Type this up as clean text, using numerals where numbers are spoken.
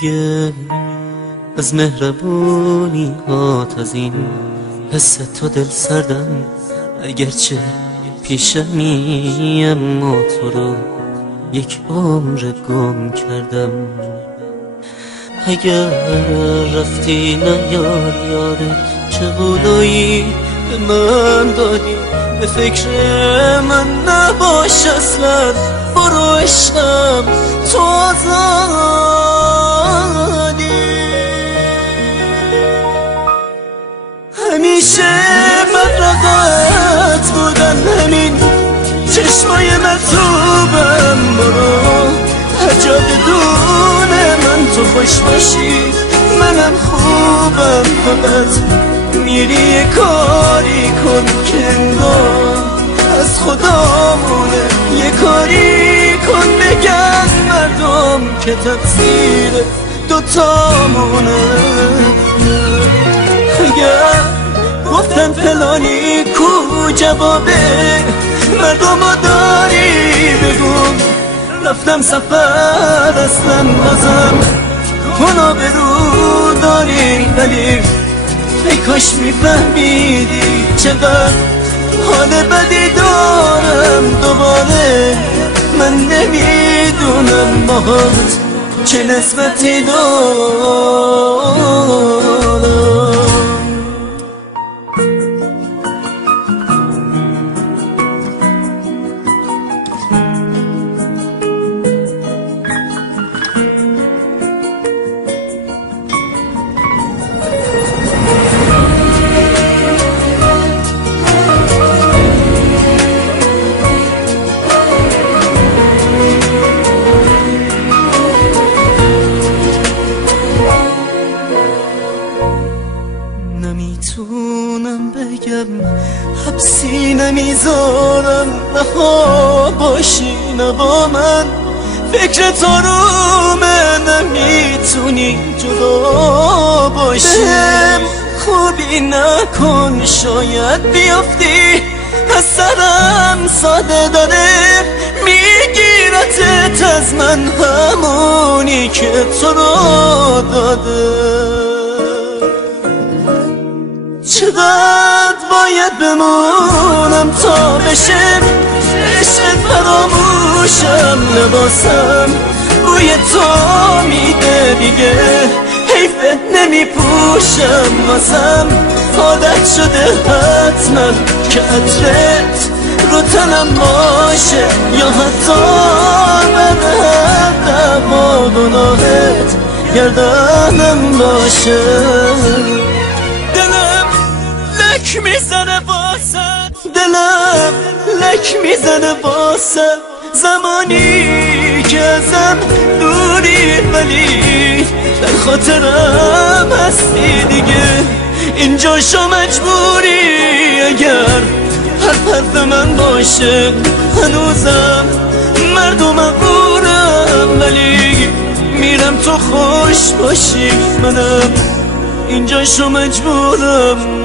دیگه از مهربونی هات، از این حس تو دل سردم، اگرچه پیشمی اما تو رو یک عمر گم کردم. اگر رفتی نیار یادت چه قولایی به من دادی، به فکر من نباش اصلا، برو عشقم تو آزادی. همیشه مدرقت بودن همین چشمای مطلوبم، برو هر جا بدون من تو خوش باشی منم خوبم. فقط میری یه کاری کن که انگار از خدامونه، یه کاری کن بگن مردم که تقصیر دوتامونه. اگر گفتن فلانی کو جوابه مردمو داری بگو، رفتم سفر اصلا بازم اونو به رو داری، ولی ای کاش میفهمیدی چقدر حال بدی دارم. دوباره من نمیدونم باهات چه نسبتی دارم. نمیتونم بگم حبسی نمیذارم، رها باشی نه با من، فکر تو رو من نمیتونی جدا باشی. بهم خوبی نکن شاید بیافتی از سرم، ساده داره میگیرتت از من همونی که تو رو داده. چقدر باید بمونم تا بشه عشقت فراموشم، لباسم بوی تو میده دیگه حیفه نمیپوشم، واسم عادت شده حتما که عطرت رو تنم باشه، یا حتی من هر دعوا گناهت گردنم باشه. لک میزنه واسه دلم، لک میزنه واسه زمانی که ازم دوری، ولی در خاطرم هستی دیگه اینجا شو مجبوری. اگر حرف من باشه هنوزم مردم مغرورم، ولی میرم تو خوش باشی منم اینجا شو مجبورم.